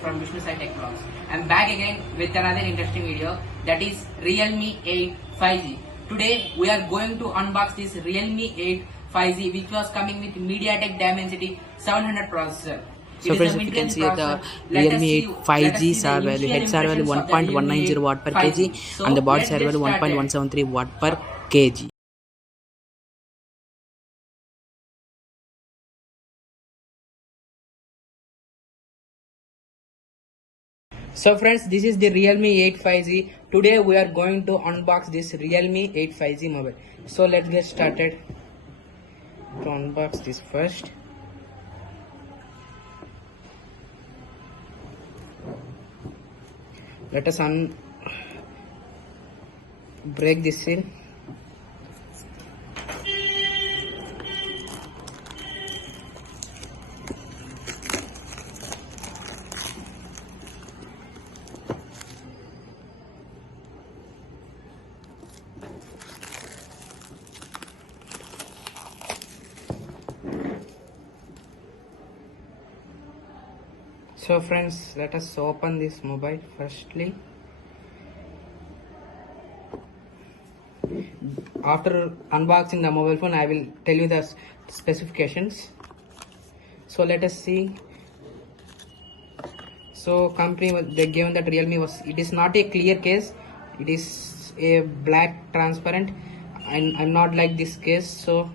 from Vishnu Sai Tech Vlogs. I'm back again with another interesting video, that is Realme 8 5G. Today we are going to unbox this Realme 8 5G, which was coming with MediaTek Dimensity 700 processor. So friends, if you can see the Realme 8 5G server, head server 1.190 watt per kg and the board server 1.173 watt per kg. So friends, this is the Realme 8 5G. Today we are going to unbox this Realme 8 5G mobile. So let's get started to unbox this first. Let us break this seal. So friends, let us open this mobile firstly. After unboxing the mobile phone, I will tell you the specifications. So let us see. So company, they given that Realme was, it is not a clear case, it is a black transparent, and I'm not like this case, so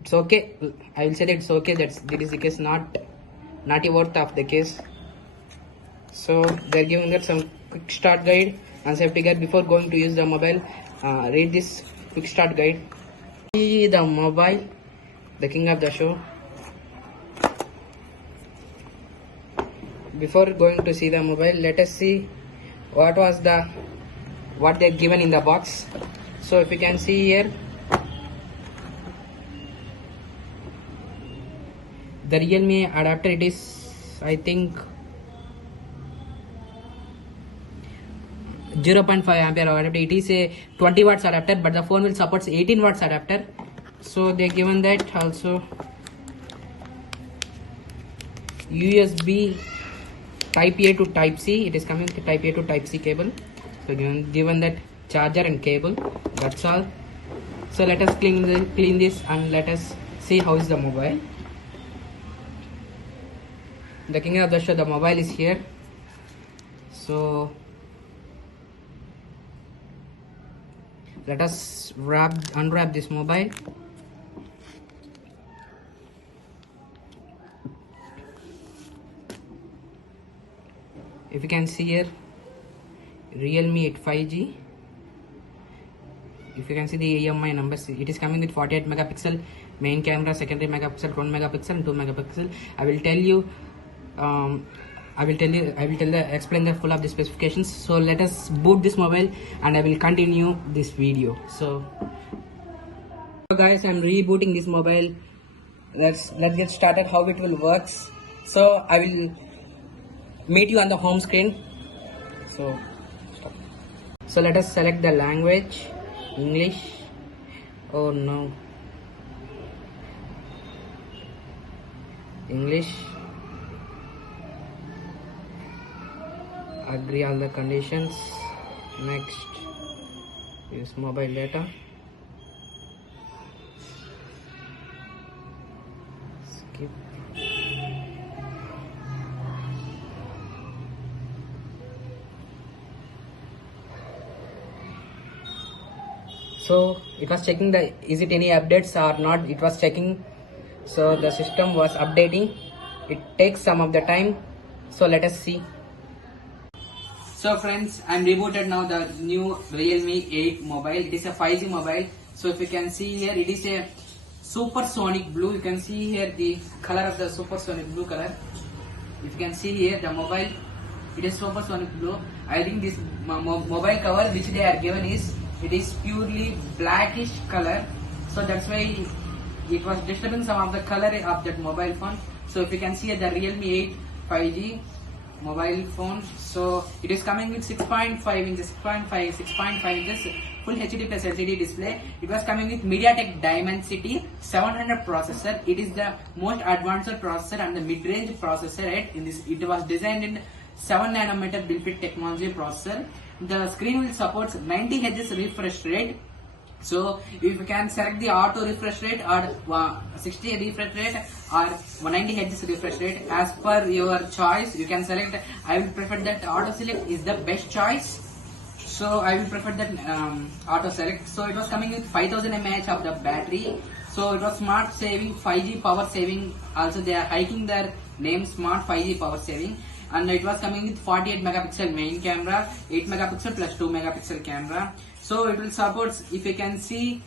it's okay. I will say that it's okay, that is the case, not a worth of the case. So they're giving that some quick start guide and safety guide before going to use the mobile. Read this quick start guide. See the mobile, the king of the show. Before going to see the mobile, let us see what they're given in the box. So if you can see here, the Realme adapter, it is, I think, 0.5 ampere adapter. It is a 20 watts adapter, but the phone will support 18 watts adapter. So they given that also USB Type A to Type C. It is coming with Type A to Type C cable. So given that charger and cable. That's all. So let us clean this and let us see how is the mobile. The king of the show, the mobile is here. So let us unwrap this mobile. If you can see here, Realme 8 5G. If you can see the EMI numbers, it is coming with 48 megapixel main camera, secondary megapixel, 20 megapixel and 2 megapixel. I will tell you explain the full of the specifications. So let us boot this mobile and I will continue this video. So guys, I'm rebooting this mobile. Let's get started how it will works. So I will meet you on the home screen. So let us select the language, English. Oh no, English. Agree all the conditions. Next, use mobile data. Skip. So it was checking is it any updates or not. It was checking. So the system was updating. It takes some of the time. So let us see. So friends, I'm rebooted now the new Realme 8 mobile. It is a 5G mobile. So if you can see here, it is a supersonic blue. You can see here the color of the supersonic blue color. If you can see here the mobile, it is supersonic blue. I think this mobile cover which they are given it is purely blackish color. So that's why it was disturbing some of the color of that mobile phone. So if you can see here the Realme 8 5G mobile phone, so it is coming with 6.5 inches full HD plus LCD display. It was coming with MediaTek Dimensity 700 processor. It is the most advanced processor and the mid-range processor. Right? In this, it was designed in 7 nanometer built-in technology processor. The screen will support 90 Hz refresh rate. So if you can select the auto refresh rate or 60 refresh rate or 90 Hz refresh rate as per your choice, you can select. I will prefer that auto select is the best choice. So I will prefer that auto select. So it was coming with 5000 mAh of the battery. So it was smart saving, 5G power saving. Also they are hiking their name smart 5G power saving. And it was coming with 48 megapixel main camera, 8 megapixel plus 2 megapixel camera. So it will support, if you can see,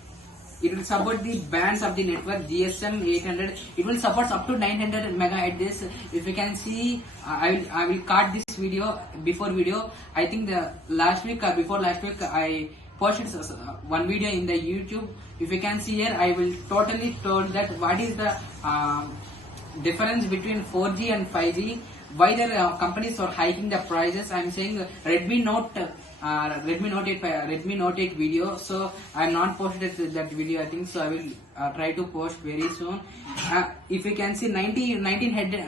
it will support the bands of the network GSM 800. It will support up to 900 megahertz. If you can see, I will cut this video before video. I think the last week or before last week I posted one video in the YouTube. If you can see here, I will totally told that what is the difference between 4G and 5G. Why the companies are hiking the prices? I'm saying Redmi Note 8 video. So I'm not posted that video. I think so. I will try to post very soon. If you can see 1900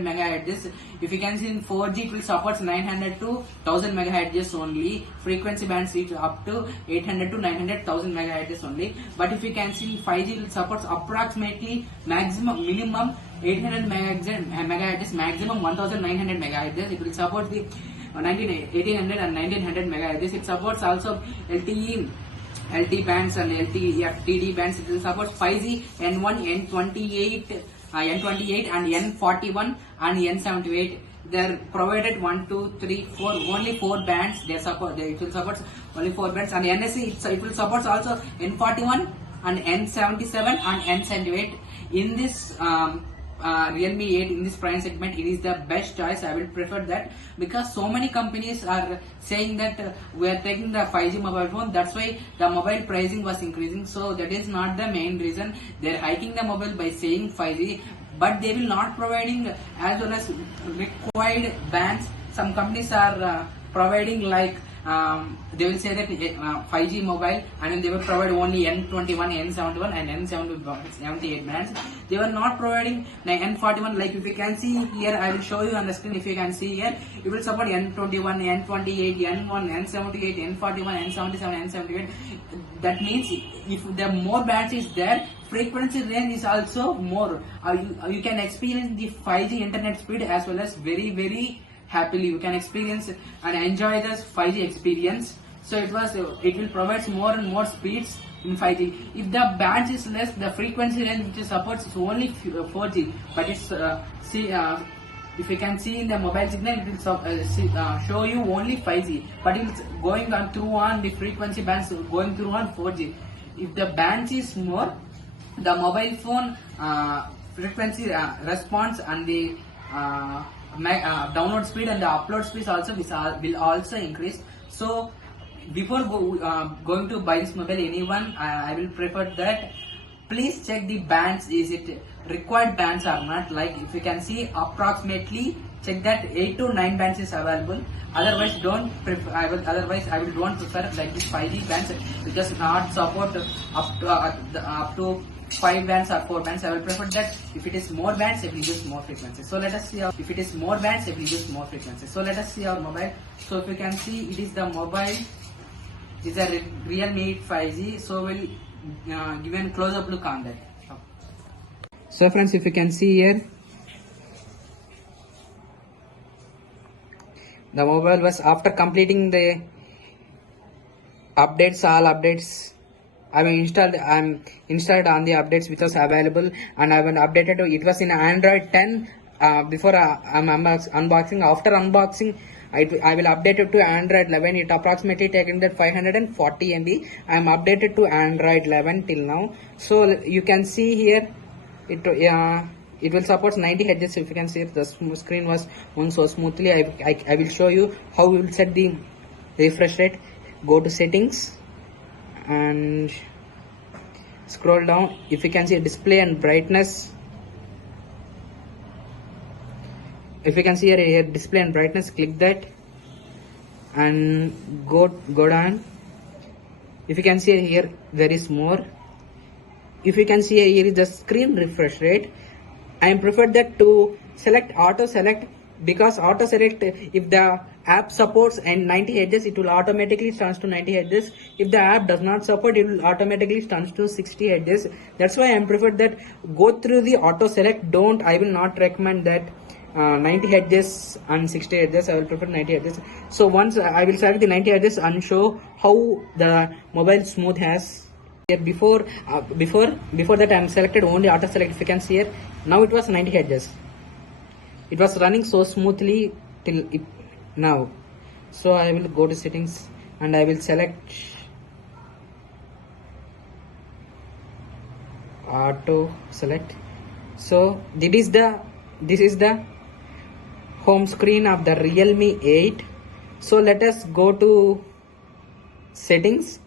megahertz. If you can see in 4G, it will support 900 to 1000 megahertz only. Frequency bands reach up to 800 to 900 1000 megahertz only. But if you can see in 5G, it will support approximately minimum 800 megahertz, maximum 1900 megahertz. It will support the 1800 and 1900 megahertz. It supports also LT bands and LTE-FTD bands. It will support 5G, N1, N28, and N41 and N78. They're provided 1, 2, 3, 4, only 4 bands. They support. It will support only 4 bands. And NSE, it will support also N41 and N77 and N78. In this Realme 8, in this price segment, it is the best choice. I will prefer that because so many companies are saying that we are taking the 5G mobile phone. That's why the mobile pricing was increasing. So that is not the main reason. They are hiking the mobile by saying 5G, but they will not providing as well as required bands. Some companies are providing like they will say that 5G mobile, and then they will provide only N21, N71 and N78 bands. They were not providing N41. Like if you can see here, I will show you on the screen. If you can see here, it will support N21, N28, N1, N78, N41, N77, N78. That means if the more bands is there, frequency range is also more. You can experience the 5G internet speed as well as very happily. You can experience and enjoy this 5G experience. So it will provide more and more speeds in 5G. If the band is less, the frequency range which it supports is only 4G. But it's if you can see in the mobile signal, it will show you only 5G. But it's going on through on the frequency bands going through on 4G. If the band is more, the mobile phone frequency response and the download speed and the upload speed also will also increase. So before going to buy this mobile, anyone, I will prefer that please check the bands. Is it required bands or not? Like if you can see, approximately check that 8 to 9 bands is available. Otherwise don't prefer. I will don't prefer like this 5G bands because not support up to 5 bands or 4 bands. I will prefer that if it is more bands, it will use more frequency. So let us see if it is more bands, it will use more frequency. So let us see our mobile. So if you can see, it is the mobile. It's a Realme 8 5G. So we'll give a close-up look on that. So friends, if you can see here, the mobile was after completing the updates, all updates. I'm installed on the updates which was available, and I will updated. It was in Android 10. Before I'm unboxing. After unboxing, I will update it to Android 11. It approximately taken that 540 MB. I'm updated to Android 11 till now. So you can see here, it will support 90 Hz. If you can see, the screen was moving so smoothly. I will show you how we will set the refresh rate. Go to settings and scroll down. If you can see display and brightness, if you can see here display and brightness, click that and go down. If you can see here, there is more. If you can see here is the screen refresh rate. I am preferred that to select auto select, because auto select, if the app supports and 90 Hz, it will automatically turns to 90 Hz. If the app does not support, it will automatically turns to 60 Hz. That's why I am preferred that go through the auto select. I will not recommend that 90 Hz and 60 Hz. I will prefer 90 Hz. So once I will select the 90 Hz and show how the mobile smooth has. Here before that I am selected only auto select. If you can see here, now it was 90 Hz. It was running so smoothly till now. So I will go to settings and I will select auto select. So this is the home screen of the Realme 8. So let us go to settings.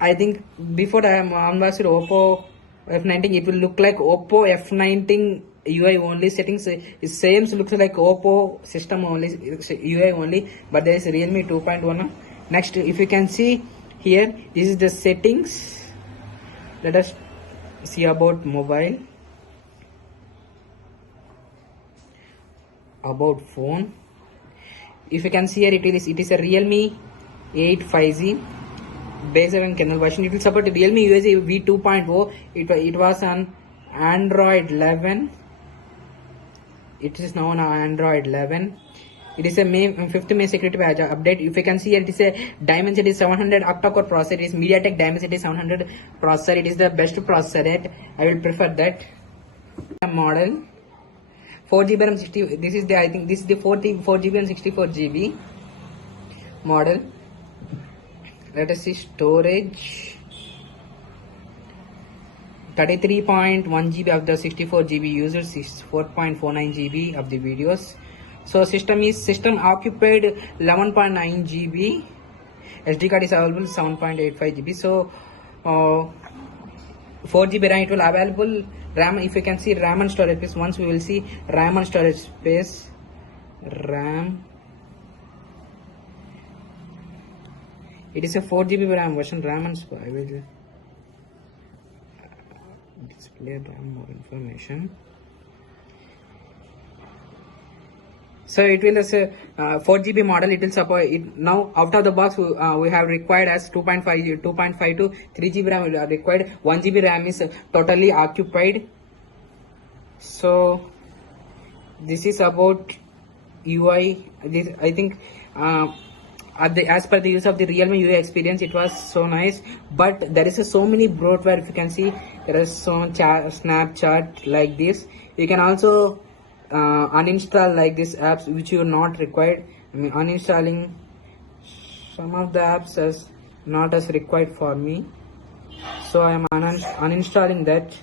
I think before I am unboxed Oppo F19, it will look like Oppo F19 UI only. Settings is same, looks like Oppo system only, UI only, but there is Realme 2.1. Next, if you can see here, this is the settings. Let us see about mobile, about phone. If you can see here, it is a Realme 8 5G base 7 kernel version. It will support the Realme USD V2.0. It was on Android 11. It is now on Android 11. It is a 5th May security patch update. If you can see, it is a Dimensity 700 octa-core processor. It is MediaTek Dimensity 700 processor. It is the best processor yet. I will prefer that model. 4GB RAM 60. This is the, I think this is the 4GB and 64GB model. Let us see storage. 33.1 GB of the 64 GB users, 4.49 GB of the videos. So system occupied 11.9 GB. SD card is available 7.85 GB. So 4 GB RAM it will available. RAM, if you can see RAM and storage space, once we will see RAM and storage space. RAM, it is a 4 GB RAM version. RAM and I will display RAM more information. So it will as a 4 GB model. It will support it now out of the box. We have required as 2.5 to 3 GB RAM required. 1 GB RAM is totally occupied. So this is about UI. This I think as per the use of the Realme UI experience, it was so nice. But there is so many bloatware. If you can see, there is so Snapchat like this. You can also uninstall like this apps which you are not required. I mean, uninstalling some of the apps as not as required for me, so I am uninstalling that.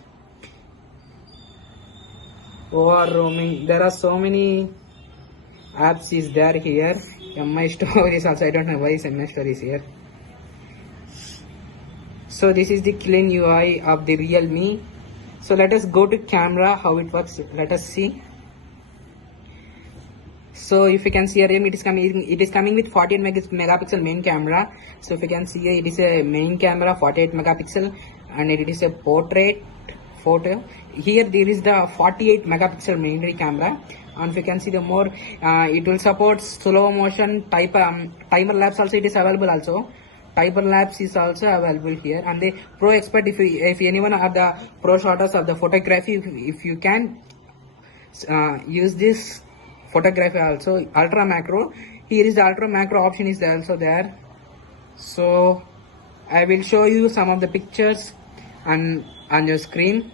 Over roaming, there are so many apps is there here. My stories also, I don't know why is my stories here. So this is the clean UI of the Realme. So let us go to camera, how it works. Let us see. So if you can see here, it is coming with 48 megapixel main camera. So if you can see here, it is a main camera 48 megapixel and it is a portrait photo. Here there is the 48 megapixel main camera, and if you can see the more, it will support slow motion timer lapse also. It is available also. Timer lapse is also available here, and the Pro Expert, if anyone are the pro shotters of the photography, if you can use this photography also. Ultra macro, here is the ultra macro option is also there. So I will show you some of the pictures on your screen.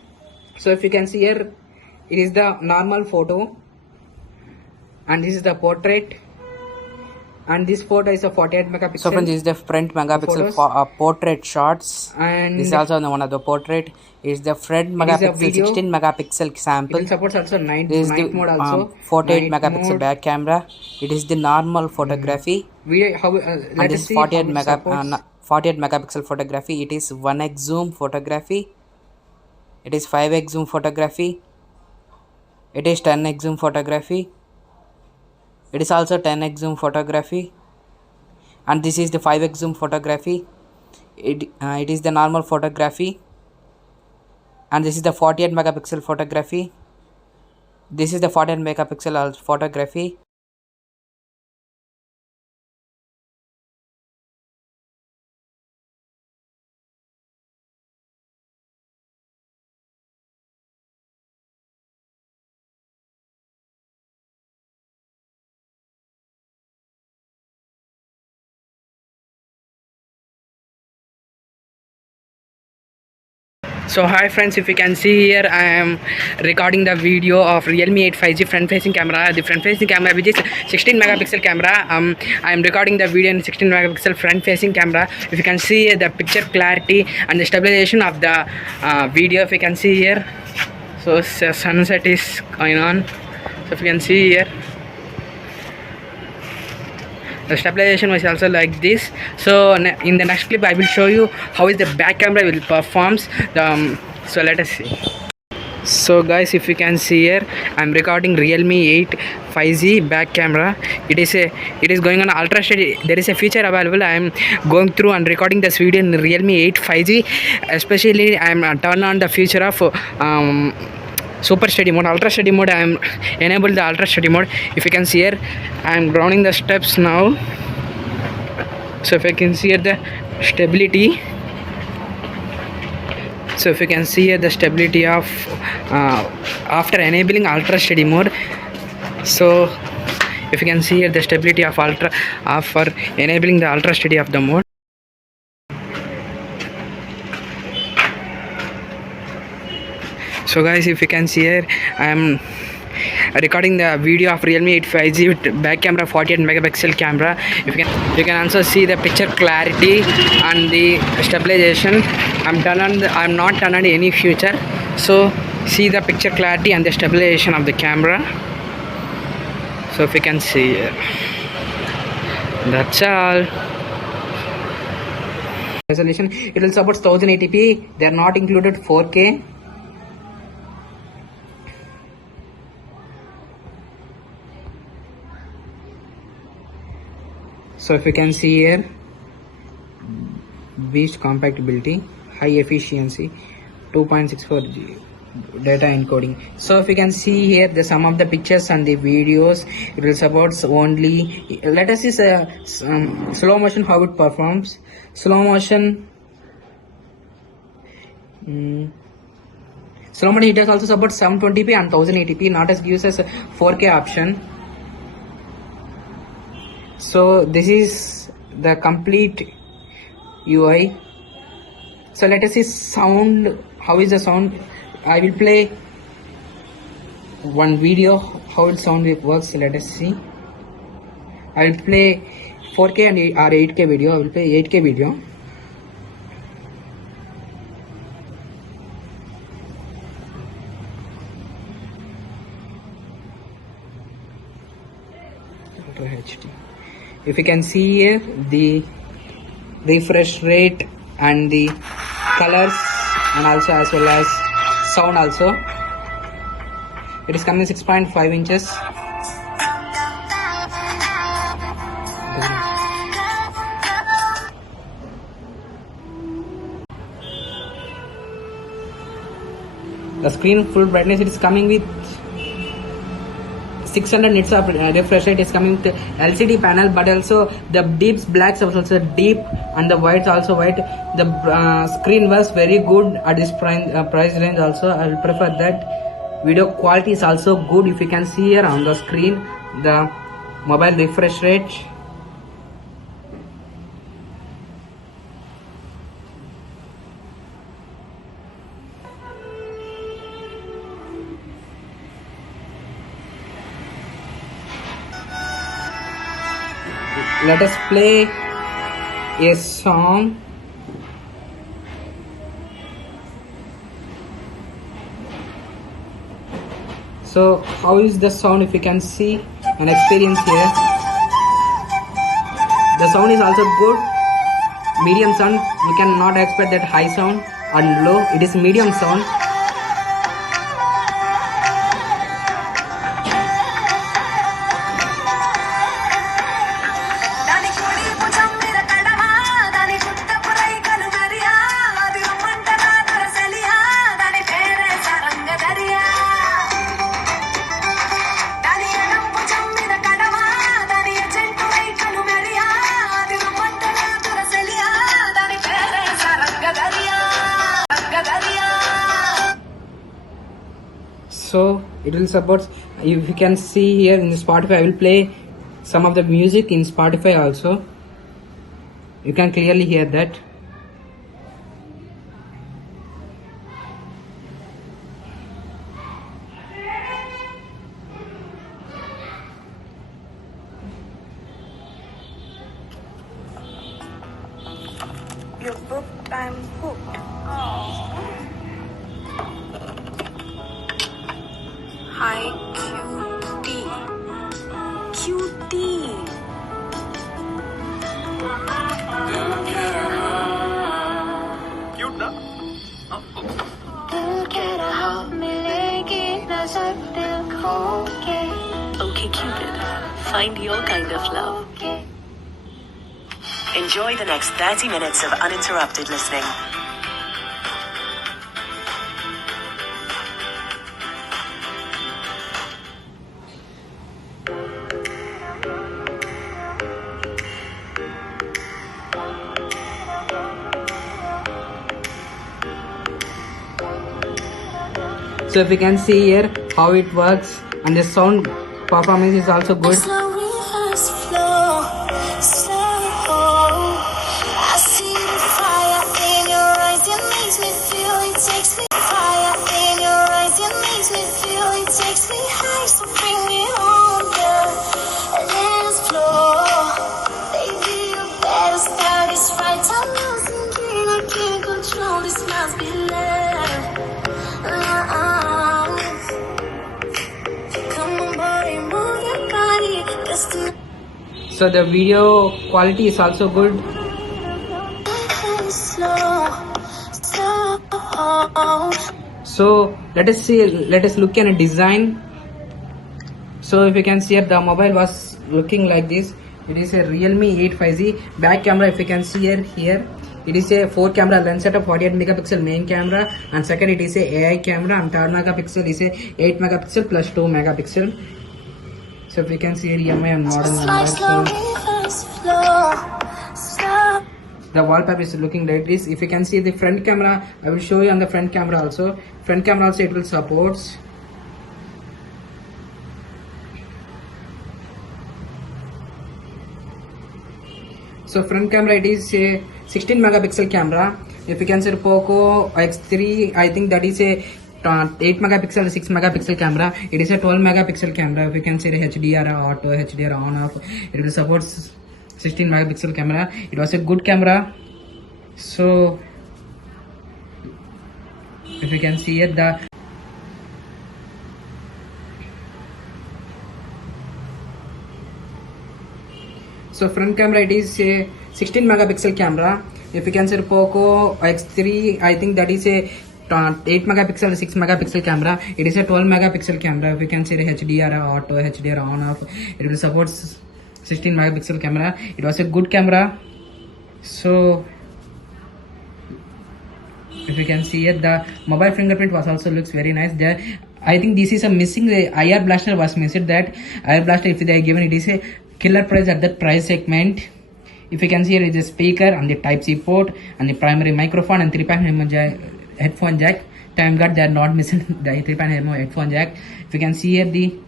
So if you can see here, it is the normal photo and this is the portrait, and this photo is a 48 megapixel. So friends, this is the front megapixel portrait shots, and this is also one of the portrait. Is the front megapixel 16 megapixel sample. It supports also night mode also. 48 megapixel mode. Back camera. It is the normal photography. And this 48 megapixel photography. It is 1x zoom photography. It is 5x zoom photography. It is 10x zoom photography. It is also 10x zoom photography, and this is the 5x zoom photography. it is the normal photography, and this is the 48 megapixel photography. This is the 48 megapixel photography. So hi friends, if you can see here, I am recording the video of Realme 8 5G front facing camera. The front facing camera which is 16 megapixel camera. I am recording the video in 16 megapixel front facing camera. If you can see here, the picture clarity and the stabilization of the video, if you can see here. So sunset is going on. So if you can see here, the stabilization was also like this. So in the next clip I will show you how is the back camera will performs. So let us see. So guys, if you can see here, I'm recording Realme 8 5G back camera. It is going on ultra steady. There is a feature available. I am going through and recording this video in Realme 8 5G. Especially I am turn on the feature of super steady mode, ultra steady mode. I am enable the ultra steady mode. If you can see here, I am grounding the steps now. So if you can see here the stability, so if you can see here the stability of after enabling ultra steady mode. So if you can see here the stability of for enabling the ultra steady of the mode. So guys, if you can see here, I am recording the video of Realme 8 5G with back camera 48 megapixel camera. If you can also see the picture clarity and the stabilization. I'm not turned on any feature. So see the picture clarity and the stabilization of the camera. So if you can see here, that's all. Resolution, it will support 1080p. They are not included 4K. So if you can see here, beast compatibility, high efficiency, 2.64G data encoding. So if you can see here, the some of the pictures and the videos, it will support only. Let us see slow motion, how it performs. Slow motion. Slow motion, it has also support 720p and 1080p. Not as gives us a 4K option. So this is the complete UI. So let us see sound. How is the sound? I will play one video how it sound works. Let us see. I will play 4K and or 8K video. I will play 8K video. Ultra HD. If you can see here, the refresh rate and the colors, and also as well as sound also. It is coming 6.5 inches. The screen full brightness, it is coming with 600 nits of refresh rate. Is coming with LCD panel, but also the deep blacks are also deep and the whites also white. The screen was very good at this price range also. I will prefer that. Video quality is also good. If you can see here on the screen, the mobile refresh rate. Let us play a song. So how is the sound? If you can see and experience here, the sound is also good. Medium sound. You cannot expect that high sound and low. It is medium sound. So it will support. If you can see here in Spotify, I will play some of the music in Spotify also. You can clearly hear that. You're booked, I'm hooked. Hi, cutie. Cutie. दिल कह रहा मिलेगी नजर दिल खो के. Okay, Cupid. Find your kind of love. Enjoy the next 30 minutes of uninterrupted listening. So if you can see here how it works, and the sound performance is also good. Slow reverse flow, slow. I see the fire in your eyes, it makes me feel, it takes me fire in your eyes, it makes me feel, it takes me high, so bring me on, girl. Let us flow, baby, you better start this right. I'm losing it, I can't control, this must be love. Come on, boy, move your body, just to So the video quality is also good. slow. So let us look at a design. So if you can see here, the mobile was looking like this. It is a Realme 8 5G. Back camera, if you can see here it is a 4 camera lens setup, 48 megapixel main camera, and second it is a AI camera, and third megapixel is a 8 megapixel plus 2 megapixel. So if you can see here, EMI and model number. So the wallpaper is looking like this. If you can see the front camera, I will show you on the front camera also. Front camera also it will support. So front camera it is a 16 megapixel camera. If you can see Poco X3, I think that is a 8 megapixel 6 megapixel camera. It is a 12 megapixel camera. If you can see the HDR auto, HDR on off, it will support 16 megapixel camera. It was a good camera. So if you can see here, the so front camera it is a 16 megapixel camera. If you can see Poco X3, I think that is a 8 megapixel 6 megapixel camera. It is a 12 megapixel camera. If you can see the HDR auto, HDR on off, it will support 16 megapixel camera. It was a good camera. So if you can see here, the mobile fingerprint was also looks very nice there. I think this is a missing, the IR blaster was missing. That IR blaster, if they are given, it is a killer price at that price segment. If you can see here is a speaker and the type C port and the primary microphone and 3.5mm headphone jack. Time guard, they are not missing the 3.5mm headphone jack. If you can see here, the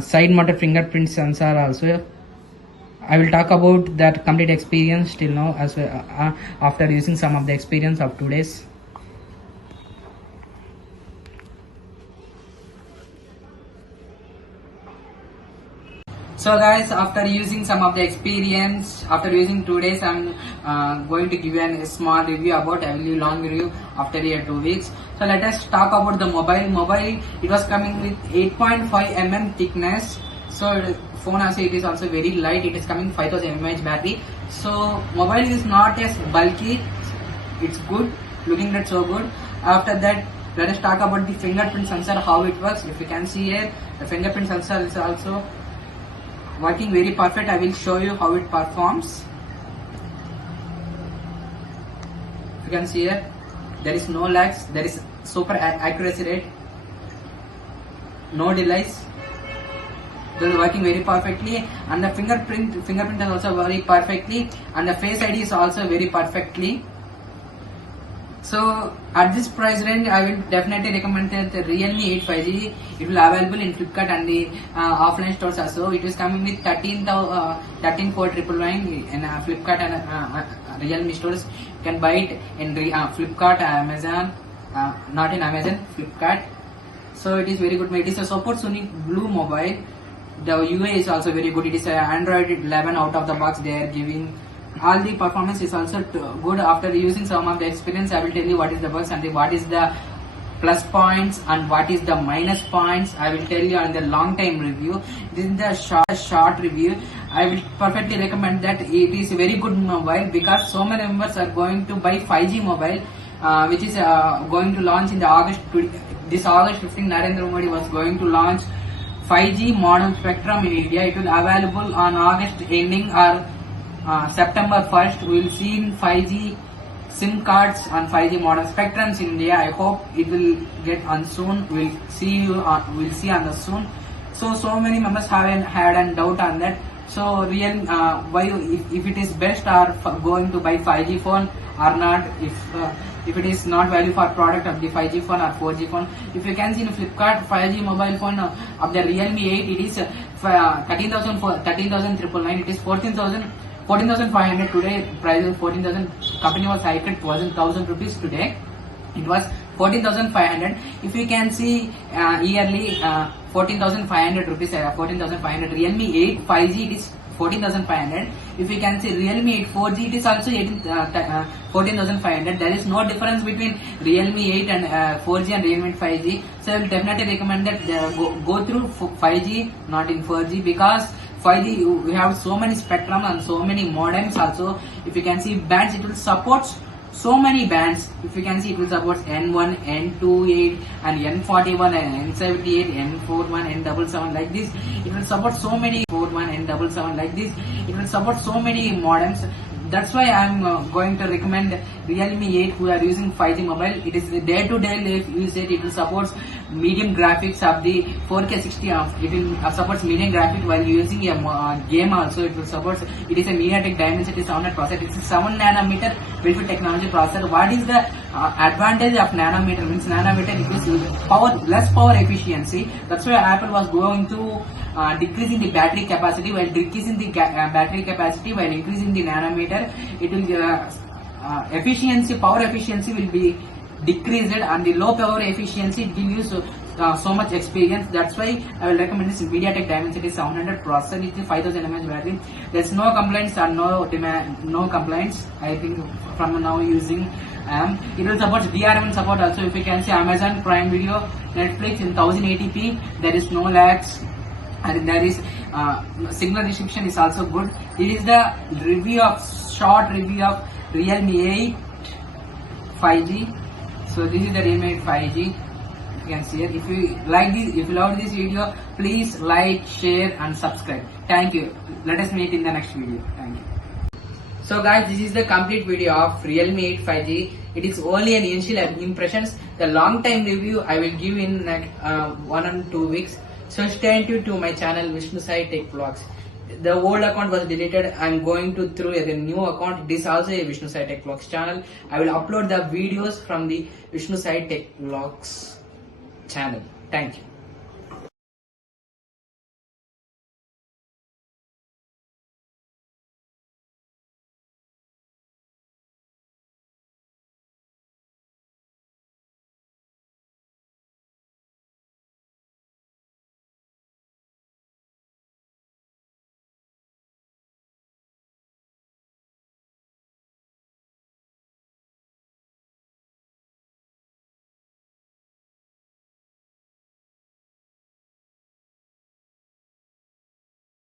side mounted fingerprint sensor also. I will talk about that complete experience till now as well, after using some of the experience of 2 days. So guys, after using some of the experience, after using 2 days, I'm going to give you a small review about a really long review after 2 weeks. So let us talk about the mobile. It was coming with 8.5mm thickness. So phone also, it is also very light. It is coming 5000 mAh battery. So mobile is not as bulky. It's good, looking at so good. After that, let us talk about the fingerprint sensor, how it works. If you can see here, the fingerprint sensor is also working very perfect. I will show you how it performs. If you can see here, there is no lags, there is super accuracy rate, no delays. It is working very perfectly, and the fingerprint is also very perfectly, and the Face ID is also very perfectly. So at this price range, I will definitely recommend the Realme 8 5G. It will available in Flipkart and the offline stores also. It is coming with 13,499 in Flipkart and Realme stores. You can buy it in Flipkart, Amazon, not in Amazon, Flipkart. So it is very good. It is a support Sony Blue Mobile. The UI is also very good. It is a Android 11 out of the box. They are giving all the performance is also good. After using some of the experience, I will tell you what is the bugs and what is the plus points and what is the minus points. I will tell you on the long time review. This is the short review. I will perfectly recommend that it is a very good mobile because so many members are going to buy 5G mobile, which is going to launch in the this August 15. Narendra Modi was going to launch 5G modem spectrum in India. It will available on August ending or September 1st. We will see in 5G SIM cards and 5G modem spectrums in India. I hope it will get on soon. We'll see on the soon. So many members haven't had a doubt on that. So why if it is best or going to buy 5G phone or not, if it is not value for product of the 5G phone or 4G phone. If you can see in Flipkart 5G mobile phone of the Realme 8, it is 13,999. It is 14,500 today. Price is 14,000. Company was hiked 1,000 rupees today. It was 14,500. If you can see yearly 14,500 rupees. 14,500. Realme 8 5G it is 14,500. If you can see Realme 8 4G it is also 14,500. There is no difference between Realme 8 and 4G and Realme 5G. So I will definitely recommend that go through 5G, not in 4G, because 5G we have so many spectrum and so many modems also. If you can see bands, it will support so many bands. If you can see, it will support N1, N28 and N41 and N78, N41, N77 like this. It will support so many 41, N77 like this. It will support so many modems. That's why I am going to recommend Realme 8 who are using 5G mobile. It is the day-to-day usage. It will support medium graphics of the 4K 60. It will supports medium graphics while using a game also. It will support. It is a MediaTek Dimensity 700 processor. It is a 7 nanometer built-in technology processor. What is the advantage of nanometer? Means nanometer it is less power efficiency. That's why Apple was going to decreasing the battery capacity while decreasing the battery capacity while increasing the nanometer. It will power efficiency will be decreased, and the low power efficiency it will use so much experience. That's why I will recommend this MediaTek Dimensity 700 processor. It is 5,000 mAh battery. There's no complaints and no complaints. I think from now using it will support DRM support also. If you can see Amazon Prime Video, Netflix in 1080p, there is no lags. And there is signal restriction is also good. It is the short review of Realme 8 5G. So this is the Realme 8 5G. You can see it. If you like this, if you love this video, please like, share and subscribe. Thank you. Let us meet in the next video. Thank you. So guys, this is the complete video of Realme 8 5G. It is only an initial impressions. The long time review I will give in 1 or 2 weeks. So stay tuned to my channel Vishnu Sai Tech Vlogs. The old account was deleted. I am going to through a new account. This is also a Vishnu Sai Tech Vlogs channel. I will upload the videos from the Vishnu Sai Tech Vlogs channel. Thank you.